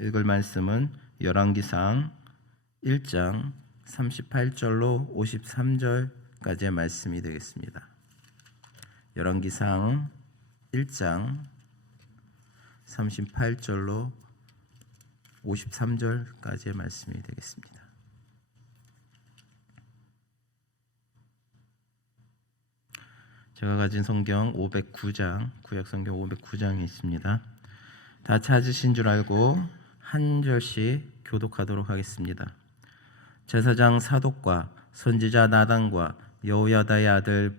읽을 말씀은 열왕기상 1장 38절로 53절까지의 말씀이 되겠습니다. 열왕기상 1장 38절로 53절까지의 말씀이 되겠습니다. 제가 가진 성경 509장, 구약 성경 509장이 있습니다. 다 찾으신 줄 알고 한 절씩 교독하도록 하겠습니다. 제사장 사독과 선지자 나단과 여호야다의 아들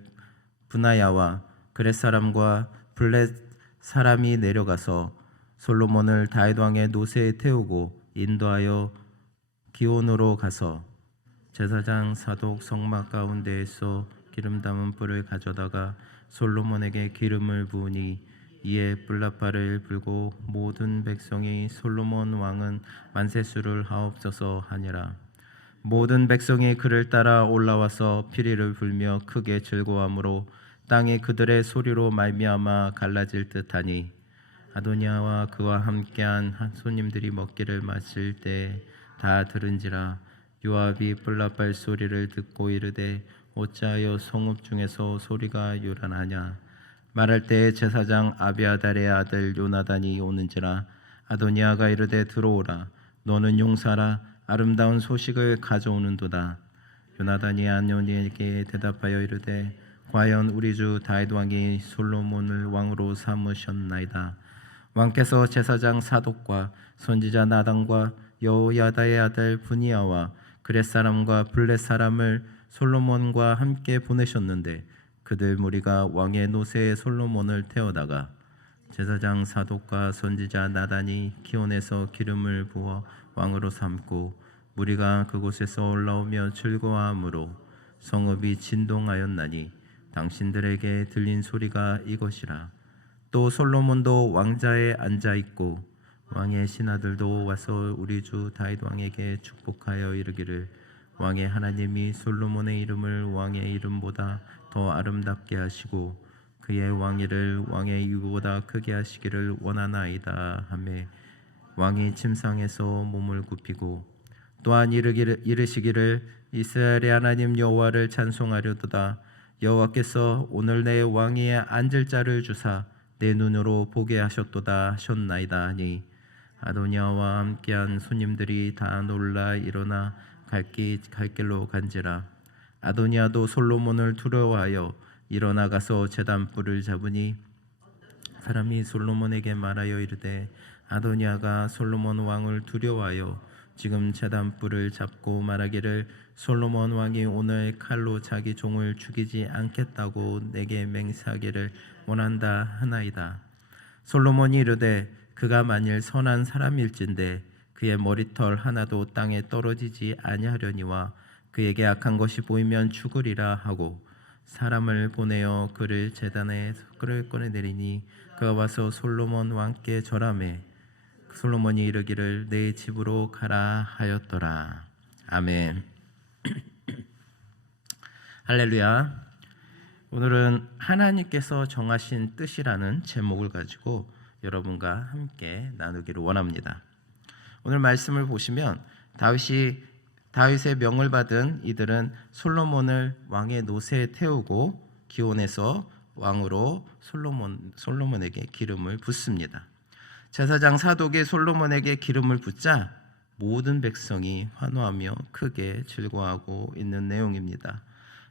브나야와 그렛 사람과 블렛 사람이 내려가서 솔로몬을 다윗 왕의 노새에 태우고 인도하여 기온으로 가서 제사장 사독 성막 가운데에서 기름 담은 뿔을 가져다가 솔로몬에게 기름을 부으니 이에 뿔나팔을 불고 모든 백성이 솔로몬 왕은 만세수를 하옵소서 하니라. 모든 백성이 그를 따라 올라와서 피리를 불며 크게 즐거워하므로 땅이 그들의 소리로 말미암아 갈라질 듯하니 아도니아와 그와 함께한 손님들이 먹기를 마실 때 다 들은지라. 요압이 뿔나팔 소리를 듣고 이르되 어찌하여 성읍 중에서 소리가 요란하냐. 말할 때에 제사장 아비아달의 아들 요나단이 오는지라. 아도니아가 이르되 들어오라. 너는 용사라. 아름다운 소식을 가져오는도다. 요나단이 아도니아에게 대답하여 이르되 과연 우리 주 다윗 왕이 솔로몬을 왕으로 삼으셨나이다. 왕께서 제사장 사독과 선지자 나단과 여호야다의 아들 브니야와 그렛 사람과 블렛 사람을 솔로몬과 함께 보내셨는데 그들 무리가 왕의 노새에 솔로몬을 태워다가 제사장 사독과 선지자 나단이 기온에서 기름을 부어 왕으로 삼고 무리가 그곳에서 올라오며 즐거워하므로 성읍이 진동하였나니 당신들에게 들린 소리가 이것이라. 또 솔로몬도 왕자에 앉아 있고 왕의 신하들도 와서 우리 주 다윗 왕에게 축복하여 이르기를 왕의 하나님이 솔로몬의 이름을 왕의 이름보다 더 아름답게 하시고 그의 왕위를 왕의 이보다 크게 하시기를 원하나이다 하매 왕이 침상에서 몸을 굽히고 또한 이르시기를 이스라엘의 하나님 여호와를 찬송하려도다. 여호와께서 오늘 내 왕위에 앉을 자를 주사 내 눈으로 보게 하셨도다 하셨나이다 하니 아도니아와 함께한 손님들이 다 놀라 일어나 갈 길로 간지라. 아도니아도 솔로몬을 두려워하여 일어나가서 제단불을 잡으니 사람이 솔로몬에게 말하여 이르되 아도니아가 솔로몬 왕을 두려워하여 지금 제단불을 잡고 말하기를 솔로몬 왕이 오늘 칼로 자기 종을 죽이지 않겠다고 내게 맹세하기를 원한다 하나이다. 솔로몬이 이르되 그가 만일 선한 사람일진데 그의 머리털 하나도 땅에 떨어지지 아니하려니와 그에게 악한 것이 보이면 죽으리라 하고 사람을 보내어 그를 제단에 끌을 꺼내내리니 그가 와서 솔로몬 왕께 절하매 솔로몬이 이르기를 내 집으로 가라 하였더라. 아멘. 할렐루야. 오늘은 하나님께서 정하신 뜻이라는 제목을 가지고 여러분과 함께 나누기를 원합니다. 오늘 말씀을 보시면 다윗의 명을 받은 이들은 솔로몬을 왕의 노새에 태우고 기온에서 왕으로 솔로몬에게 기름을 붓습니다. 제사장 사독이 솔로몬에게 기름을 붓자 모든 백성이 환호하며 크게 즐거워하고 있는 내용입니다.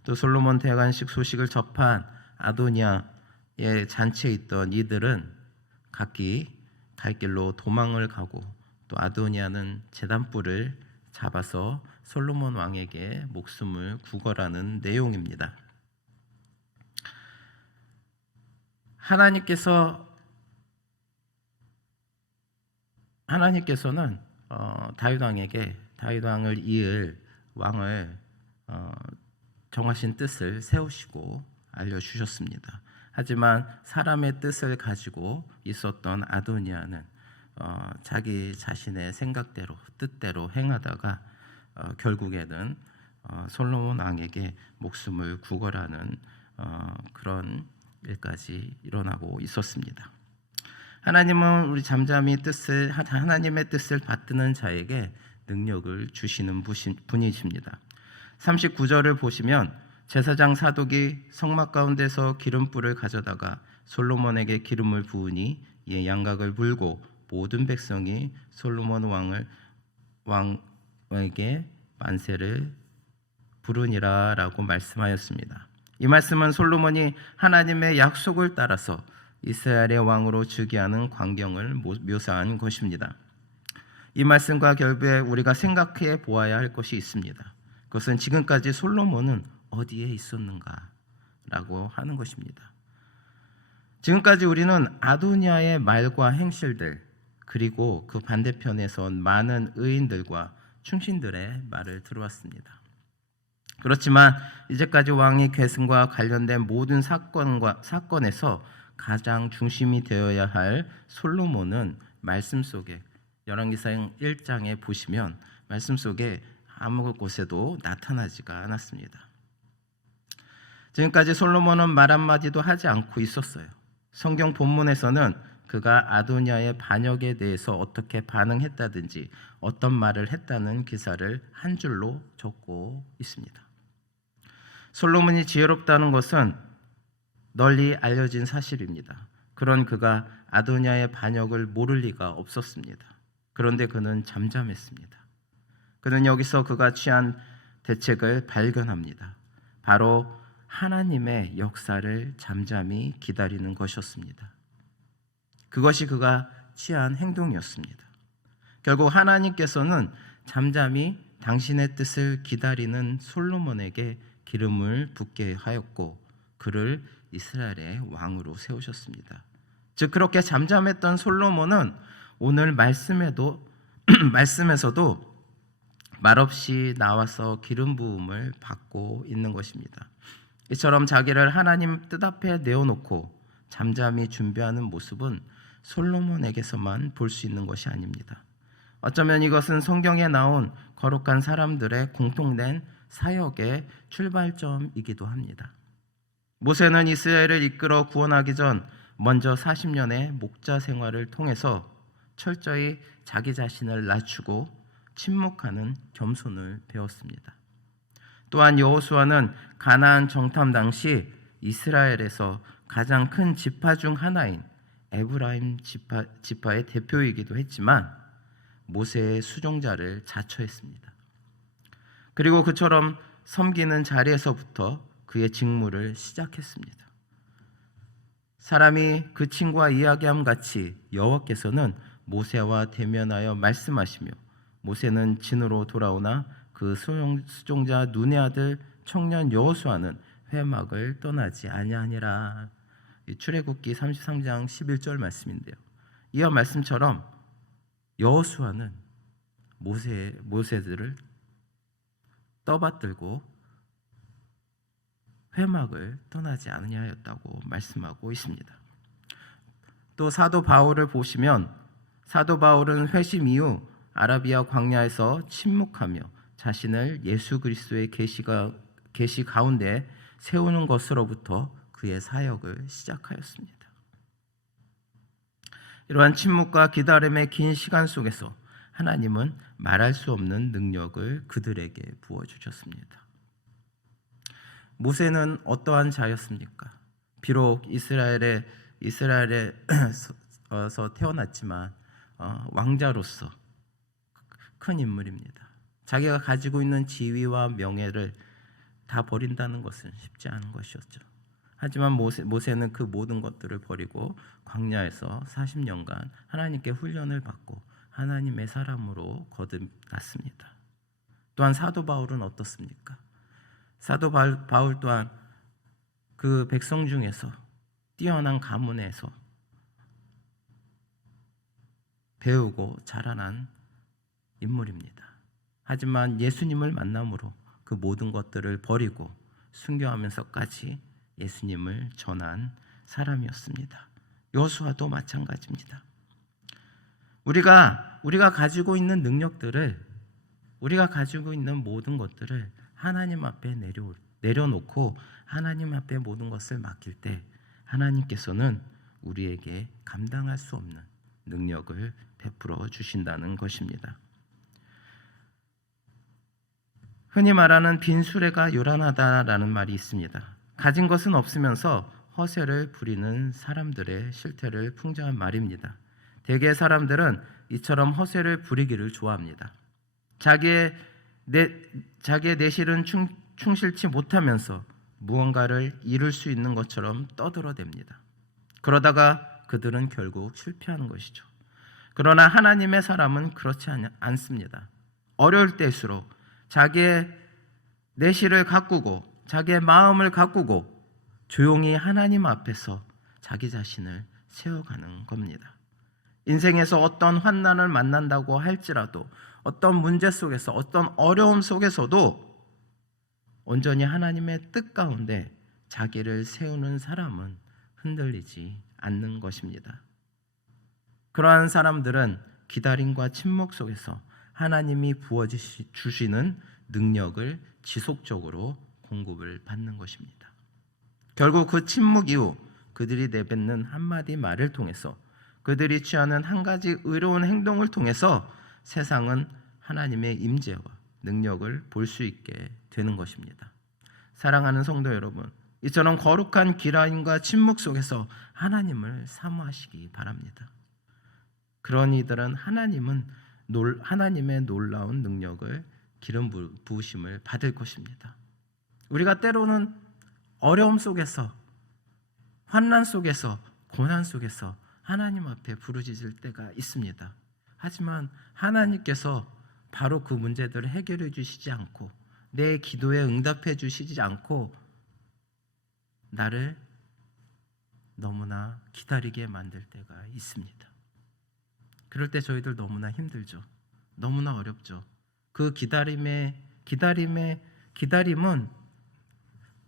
또 솔로몬 대관식 소식을 접한 아도니아의 잔치에 있던 이들은 각기 갈 길로 도망을 가고 또 아도니아는 제단불을 잡아서 솔로몬 왕에게 목숨을 구걸하는 내용입니다. 하나님께서는 다윗 왕에게 다윗 왕을 이을 왕을 정하신 뜻을 세우시고 알려주셨습니다. 하지만 사람의 뜻을 가지고 있었던 아도니아는 자기 자신의 생각대로 뜻대로 행하다가 결국에는 솔로몬 왕에게 목숨을 구걸하는 그런 일까지 일어나고 있었습니다. 하나님은 우리 하나님의 뜻을 받드는 자에게 능력을 주시는 분이십니다. 39절을 보시면 제사장 사독이 성막 가운데서 기름불을 가져다가 솔로몬에게 기름을 부으니 이에 양각을 불고 모든 백성이 솔로몬 왕에게 만세를 부르니라라고 말씀하였습니다. 이 말씀은 솔로몬이 하나님의 약속을 따라서 이스라엘의 왕으로 즉위하는 광경을 묘사한 것입니다. 이 말씀과 결부에 우리가 생각해 보아야 할 것이 있습니다. 그것은 지금까지 솔로몬은 어디에 있었는가라고 하는 것입니다. 지금까지 우리는 아도니아의 말과 행실들, 그리고 그 반대편에선 많은 의인들과 충신들의 말을 들어왔습니다. 그렇지만 이제까지 왕의 계승과 관련된 모든 사건에서 가장 중심이 되어야 할 솔로몬은 말씀 속에, 열왕기상 1장에 보시면 말씀 속에 아무 곳에도 나타나지가 않았습니다. 지금까지 솔로몬은 말 한마디도 하지 않고 있었어요. 성경 본문에서는 그가 아도니아의 반역에 대해서 어떻게 반응했다든지 어떤 말을 했다는 기사를 한 줄로 적고 있습니다. 솔로몬이 지혜롭다는 것은 널리 알려진 사실입니다. 그런 그가 아도니아의 반역을 모를 리가 없었습니다. 그런데 그는 잠잠했습니다. 그는 여기서 그가 취한 대책을 발견합니다. 바로 하나님의 역사를 잠잠히 기다리는 것이었습니다. 그것이 그가 취한 행동이었습니다. 결국 하나님께서는 잠잠히 당신의 뜻을 기다리는 솔로몬에게 기름을 붓게 하였고 그를 이스라엘의 왕으로 세우셨습니다. 즉 그렇게 잠잠했던 솔로몬은 오늘 말씀에서도 말없이 나와서 기름 부음을 받고 있는 것입니다. 이처럼 자기를 하나님 뜻 앞에 내어놓고 잠잠히 준비하는 모습은 솔로몬에게서만 볼 수 있는 것이 아닙니다. 어쩌면 이것은 성경에 나온 거룩한 사람들의 공통된 사역의 출발점이기도 합니다. 모세는 이스라엘을 이끌어 구원하기 전 먼저 40년의 목자 생활을 통해서 철저히 자기 자신을 낮추고 침묵하는 겸손을 배웠습니다. 또한 여호수아는 가나안 정탐 당시 이스라엘에서 가장 큰 지파 중 하나인 에브라임 지파의 대표이기도 했지만 모세의 수종자를 자처했습니다. 그리고 그처럼 섬기는 자리에서부터 그의 직무를 시작했습니다. 사람이 그 친구와 이야기함 같이 여호와께서는 모세와 대면하여 말씀하시며 모세는 진으로 돌아오나 그 수종자 눈의 아들 청년 여호수아는 회막을 떠나지 아니하니라. 출애굽기 33장 11절 말씀인데요. 이와 말씀처럼 여호수아는 모세들을 떠받들고 회막을 떠나지 않으냐였다고 말씀하고 있습니다. 또 사도 바울을 보시면 사도 바울은 회심 이후 아라비아 광야에서 침묵하며 자신을 예수 그리스도의 계시 가운데 세우는 것으로부터 그의 사역을 시작하였습니다. 이러한 침묵과 기다림의 긴 시간 속에서 하나님은 말할 수 없는 능력을 그들에게 부어주셨습니다. 모세는 어떠한 자였습니까? 비록 이스라엘에서 태어났지만 왕자로서 큰 인물입니다. 자기가 가지고 있는 지위와 명예를 다 버린다는 것은 쉽지 않은 것이었죠. 하지만 모세는 그 모든 것들을 버리고 광야에서 40년간 하나님께 훈련을 받고 하나님의 사람으로 거듭났습니다. 또한 사도 바울은 어떻습니까? 사도 바울 또한 그 백성 중에서 뛰어난 가문에서 배우고 자라난 인물입니다. 하지만 예수님을 만남으로 그 모든 것들을 버리고 순교하면서까지 예수님을 전한 사람이었습니다. 여호수아도 마찬가지입니다. 우리가 가지고 있는 능력들을, 우리가 가지고 있는 모든 것들을 하나님 앞에 내려놓고 하나님 앞에 모든 것을 맡길 때 하나님께서는 우리에게 감당할 수 없는 능력을 베풀어 주신다는 것입니다. 흔히 말하는 빈수레가 요란하다라는 말이 있습니다. 가진 것은 없으면서 허세를 부리는 사람들의 실태를 풍자한 말입니다. 대개 사람들은 이처럼 허세를 부리기를 좋아합니다. 자기의 내실은 충실치 못하면서 무언가를 이룰 수 있는 것처럼 떠들어댑니다. 그러다가 그들은 결국 실패하는 것이죠. 그러나 하나님의 사람은 그렇지 않습니다. 어려울 때일수록 자기의 내실을 가꾸고 자기의 마음을 가꾸고 조용히 하나님 앞에서 자기 자신을 세워가는 겁니다. 인생에서 어떤 환난을 만난다고 할지라도 어떤 문제 속에서 어떤 어려움 속에서도 온전히 하나님의 뜻 가운데 자기를 세우는 사람은 흔들리지 않는 것입니다. 그러한 사람들은 기다림과 침묵 속에서 하나님이 부어주시는 능력을 지속적으로 공급을 받는 것입니다. 결국 그 침묵 이후 그들이 내뱉는 한마디 말을 통해서 그들이 취하는 한 가지 의로운 행동을 통해서 세상은 하나님의 임재와 능력을 볼 수 있게 되는 것입니다. 사랑하는 성도 여러분, 이처럼 거룩한 기라임과 침묵 속에서 하나님을 사모하시기 바랍니다. 그런 이들은 하나님의 놀라운 능력을 기름 부으심을 받을 것입니다. 우리가 때로는 어려움 속에서 환난 속에서 고난 속에서 하나님 앞에 부르짖을 때가 있습니다. 하지만 하나님께서 바로 그 문제들을 해결해 주시지 않고 내 기도에 응답해 주시지 않고 나를 너무나 기다리게 만들 때가 있습니다. 그럴 때 저희들 너무나 힘들죠. 너무나 어렵죠. 그 기다림은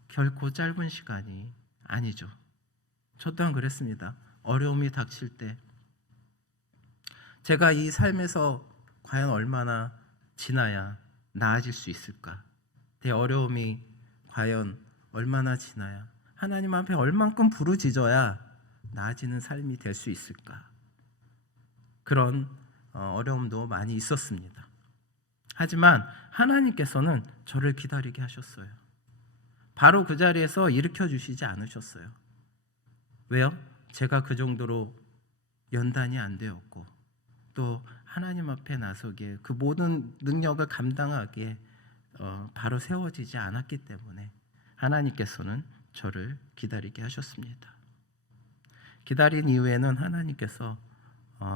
결코 짧은 시간이 아니죠. 저 또한 그랬습니다. 어려움이 닥칠 때 제가 이 삶에서 과연 얼마나 지나야 나아질 수 있을까? 내 어려움이 과연 얼마나 지나야 하나님 앞에 얼만큼 부르짖어야 나아지는 삶이 될 수 있을까? 그런 어려움도 많이 있었습니다. 하지만 하나님께서는 저를 기다리게 하셨어요. 바로 그 자리에서 일으켜 주시지 않으셨어요. 왜요? 제가 그 정도로 연단이 안 되었고 또 하나님 앞에 나서기에 그 모든 능력을 감당하기에 바로 세워지지 않았기 때문에 하나님께서는 저를 기다리게 하셨습니다. 기다린 이후에는 하나님께서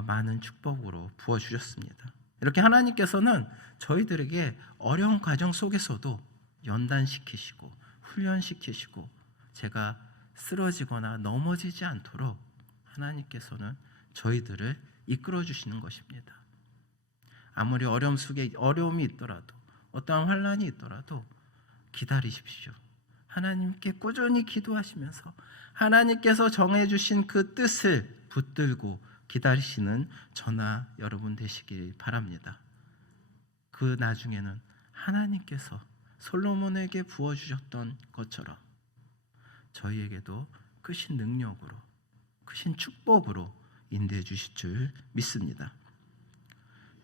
많은 축복으로 부어주셨습니다. 이렇게 하나님께서는 저희들에게 어려운 과정 속에서도 연단시키시고 훈련시키시고 제가 쓰러지거나 넘어지지 않도록 하나님께서는 저희들을 이끌어 주시는 것입니다. 아무리 어려움 속에 어려움이 있더라도 어떠한 환난이 있더라도 기다리십시오. 하나님께 꾸준히 기도하시면서 하나님께서 정해주신 그 뜻을 붙들고 기다리시는 저나 여러분 되시길 바랍니다. 그 나중에는 하나님께서 솔로몬에게 부어주셨던 것처럼 저희에게도 크신 능력으로 크신 축복으로 인도해 주실 줄 믿습니다.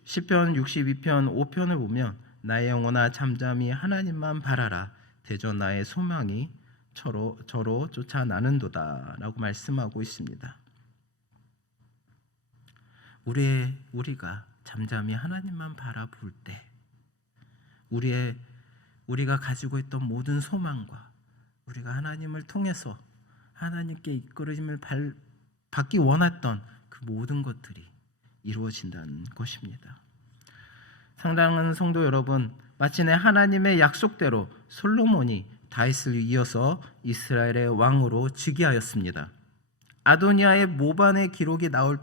시편 62편 5편을 보면 나의 영혼아 잠잠히 하나님만 바라라 대저 나의 소망이 저로 쫓아 나는도다 라고 말씀하고 있습니다. 우리가 잠잠히 하나님만 바라볼 때 우리가 가지고 있던 모든 소망과 우리가 하나님을 통해서 하나님께 이끌어짐을 받기 원했던 그 모든 것들이 이루어진다는 것입니다. 사랑하는 성도 여러분, 마침내 하나님의 약속대로 솔로몬이 다윗을 이어서 이스라엘의 왕으로 즉위하였습니다. 아도니아의 모반의 기록이 나올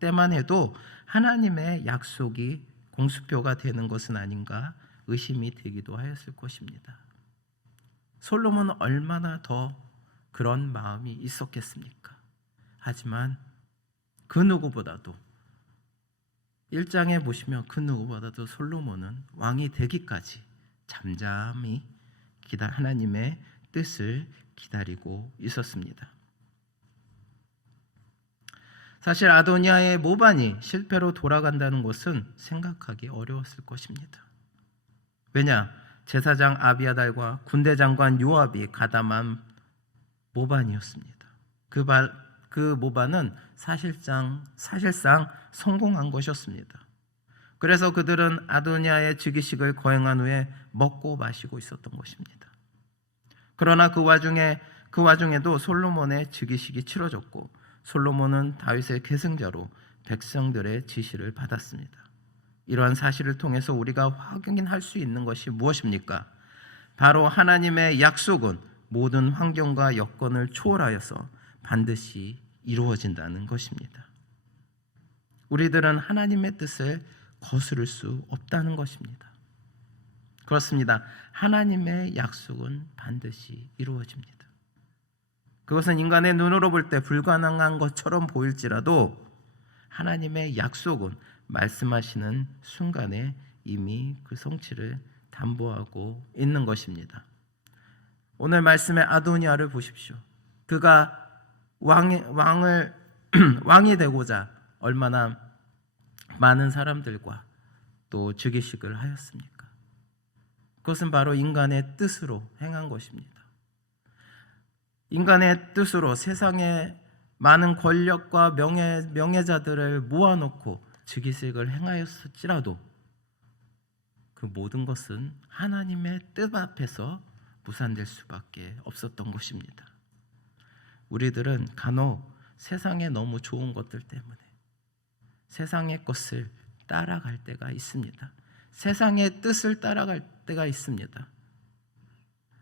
때만 해도 하나님의 약속이 공수표가 되는 것은 아닌가 의심이 되기도 하였을 것입니다. 솔로몬은 얼마나 더 그런 마음이 있었겠습니까? 하지만 그 누구보다도 1장에 보시면 그 누구보다도 솔로몬은 왕이 되기까지 잠잠히 하나님의 뜻을 기다리고 있었습니다. 사실 아도니아의 모반이 실패로 돌아간다는 것은 생각하기 어려웠을 것입니다. 왜냐? 제사장 아비아달과 군대 장관 요압이 가담한 모반이었습니다. 그 모반은 사실상 성공한 것이었습니다. 그래서 그들은 아도니아의 즉위식을 거행한 후에 먹고 마시고 있었던 것입니다. 그러나 그 와중에도 솔로몬의 즉위식이 치러졌고 솔로몬은 다윗의 계승자로 백성들의 지시를 받았습니다. 이러한 사실을 통해서 우리가 확인할 수 있는 것이 무엇입니까? 바로 하나님의 약속은 모든 환경과 여건을 초월하여서 반드시 이루어진다는 것입니다. 우리들은 하나님의 뜻을 거스를 수 없다는 것입니다. 그렇습니다. 하나님의 약속은 반드시 이루어집니다. 그것은 인간의 눈으로 볼 때 불가능한 것처럼 보일지라도 하나님의 약속은 말씀하시는 순간에 이미 그 성취를 담보하고 있는 것입니다. 오늘 말씀의 아도니아를 보십시오. 그가 왕이 되고자 얼마나 많은 사람들과 또 즉위식을 하였습니까? 그것은 바로 인간의 뜻으로 행한 것입니다. 인간의 뜻으로 세상에 많은 권력과 명예자들을 모아놓고 즉위식을 행하였을지라도 그 모든 것은 하나님의 뜻 앞에서 무산될 수밖에 없었던 것입니다. 우리들은 간혹 세상에 너무 좋은 것들 때문에 세상의 것을 따라갈 때가 있습니다. 세상의 뜻을 따라갈 때가 있습니다.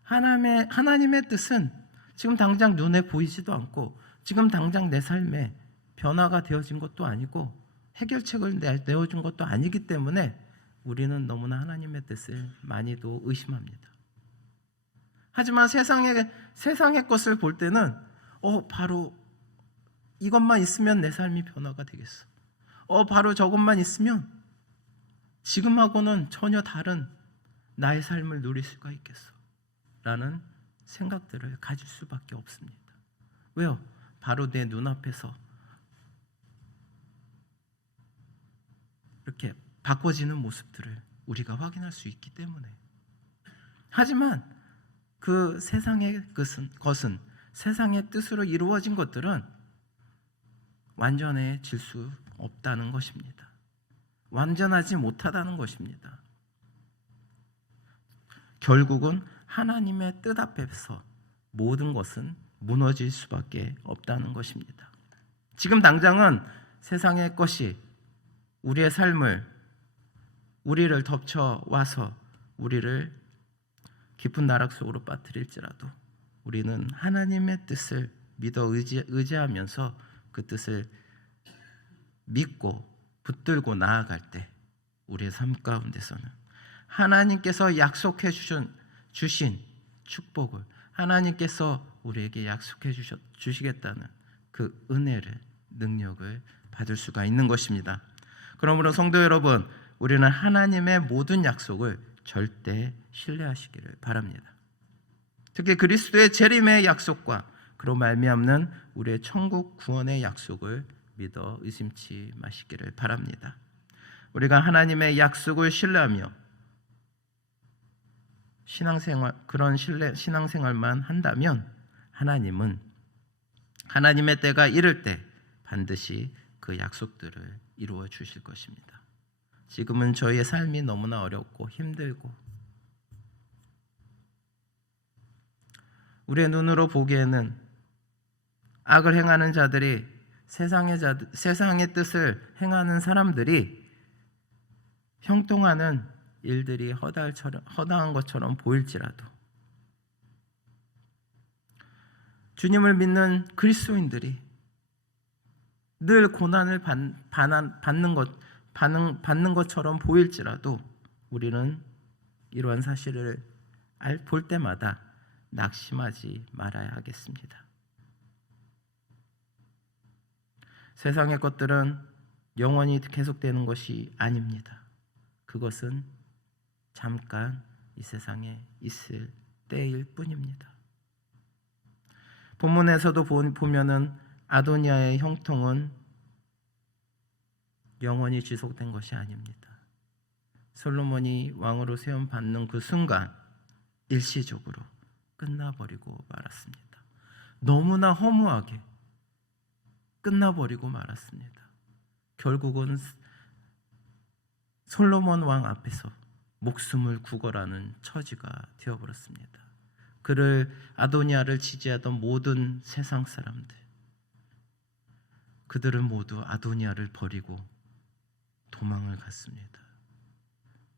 하나님의 뜻은 지금 당장 눈에 보이지도 않고 지금 당장 내 삶에 변화가 되어진 것도 아니고 해결책을 내어준 것도 아니기 때문에 우리는 너무나 하나님의 뜻을 많이도 의심합니다. 하지만 세상의 것을 볼 때는 바로 이것만 있으면 내 삶이 변화가 되겠어. 바로 저것만 있으면 지금하고는 전혀 다른 나의 삶을 누릴 수가 있겠어 라는 생각들을 가질 수밖에 없습니다. 왜요? 바로 내 눈앞에서 이렇게 바꿔지는 모습들을 우리가 확인할 수 있기 때문에. 하지만 그 세상의 것은 세상의 뜻으로 이루어진 것들은 완전해질 수 없다는 것입니다. 완전하지 못하다는 것입니다. 결국은 하나님의 뜻 앞에서 모든 것은 무너질 수밖에 없다는 것입니다. 지금 당장은 세상의 것이 우리의 우리를 덮쳐와서 우리를 깊은 나락 속으로 빠뜨릴지라도 우리는 하나님의 뜻을 믿어 의지하면서 그 뜻을 믿고 붙들고 나아갈 때 우리의 삶 가운데서는 하나님께서 약속해 주신 축복을 하나님께서 우리에게 약속해 주시겠다는 그 은혜를 능력을 받을 수가 있는 것입니다. 그러므로 성도 여러분, 우리는 하나님의 모든 약속을 절대 신뢰하시기를 바랍니다. 특히 그리스도의 재림의 약속과 그로 말미암는 우리의 천국 구원의 약속을 믿어 의심치 마시기를 바랍니다. 우리가 하나님의 약속을 신뢰하며 신앙생활만 한다면 하나님은 하나님의 때가 이를 때 반드시 그 약속들을 이루어 주실 것입니다. 지금은 저희의 삶이 너무나 어렵고 힘들고 우리의 눈으로 보기에는 악을 행하는 자들이 세상의 뜻을 행하는 사람들이 형통하는 일들이 허다한 것처럼 보일지라도 주님을 믿는 그리스도인들이 늘 고난을 받는 것처럼 보일지라도 우리는 이러한 사실을 볼 때마다 낙심하지 말아야 하겠습니다. 세상의 것들은 영원히 계속되는 것이 아닙니다. 그것은 잠깐 이 세상에 있을 때일 뿐입니다. 본문에서도 보면은 아도니아의 형통은 영원히 지속된 것이 아닙니다. 솔로몬이 왕으로 세움 받는 그 순간 일시적으로 끝나버리고 말았습니다. 너무나 허무하게 끝나버리고 말았습니다. 결국은 솔로몬 왕 앞에서 목숨을 구걸하는 처지가 되어버렸습니다. 그를 아도니아를 지지하던 모든 세상 사람들, 그들은 모두 아도니아를 버리고 도망을 갔습니다.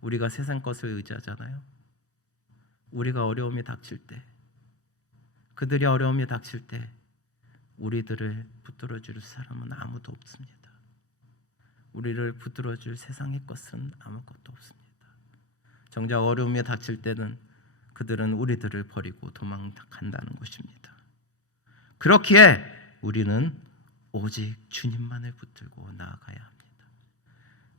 우리가 세상 것을 의지하잖아요. 우리가 어려움이 닥칠 때, 그들이 어려움이 닥칠 때 우리들을 붙들어줄 사람은 아무도 없습니다. 우리를 붙들어줄 세상의 것은 아무것도 없습니다. 정작 어려움이 닥칠 때는 그들은 우리들을 버리고 도망간다는 것입니다. 그렇기에 우리는 오직 주님만을 붙들고 나아가야 합니다.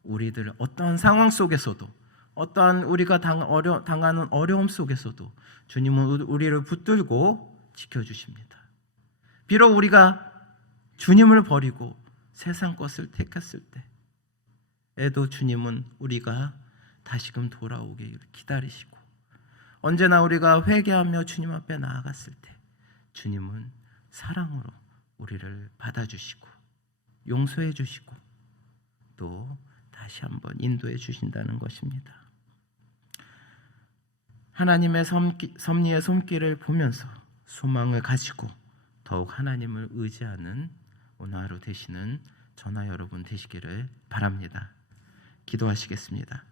우리들 어떠한 상황 속에서도, 어떠한 우리가 당하는 어려움 속에서도 주님은 우리를 붙들고 지켜주십니다. 비록 우리가 주님을 버리고 세상 것을 택했을 때에도 주님은 우리가 다시금 돌아오길 기다리시고, 언제나 우리가 회개하며 주님 앞에 나아갔을 때 주님은 사랑으로 우리를 받아주시고 용서해 주시고 또 다시 한번 인도해 주신다는 것입니다. 하나님의 섭리의 손길을 보면서 소망을 가지고 더욱 하나님을 의지하는 오늘 하루 되시는 저나 여러분 되시기를 바랍니다. 기도하시겠습니다.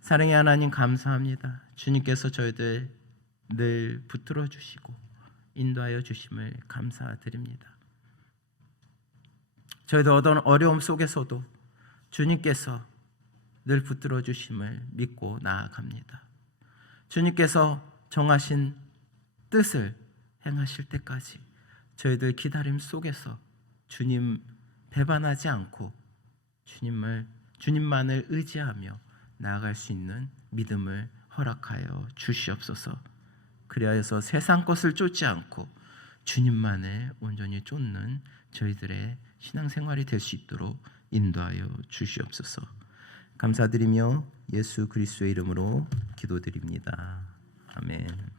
사랑의 하나님, 감사합니다. 주님께서 저희들 늘 붙들어 주시고 인도하여 주심을 감사드립니다. 저희들 어떤 어려움 속에서도 주님께서 늘 붙들어 주심을 믿고 나아갑니다. 주님께서 정하신 뜻을 행하실 때까지 저희들 기다림 속에서 주님 배반하지 않고 주님만을 의지하며 나아갈 수 있는 믿음을 허락하여 주시옵소서. 그리하여서 세상 것을 쫓지 않고 주님만을 온전히 쫓는 저희들의 신앙생활이 될 수 있도록 인도하여 주시옵소서. 감사드리며 예수 그리스도의 이름으로 기도드립니다. 아멘.